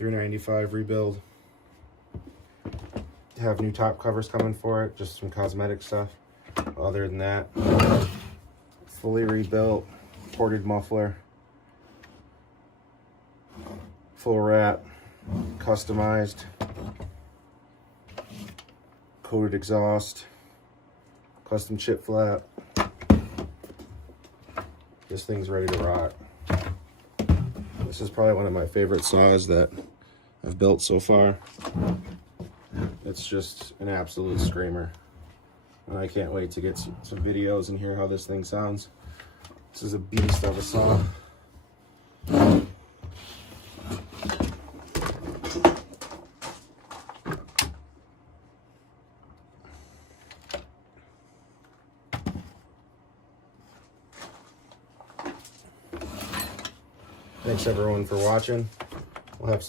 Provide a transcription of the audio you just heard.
$395 rebuild. Have new top covers coming for it, just some cosmetic stuff. Other than that, fully rebuilt, ported muffler, full wrap, customized, coated exhaust, custom chip flap. This thing's ready to rock. This is probably one of my favorite saws that I've built so far. It's just an absolute screamer. And I can't wait to get some videos and hear how this thing sounds. This is a beast of a saw. Thanks everyone for watching. We'll have some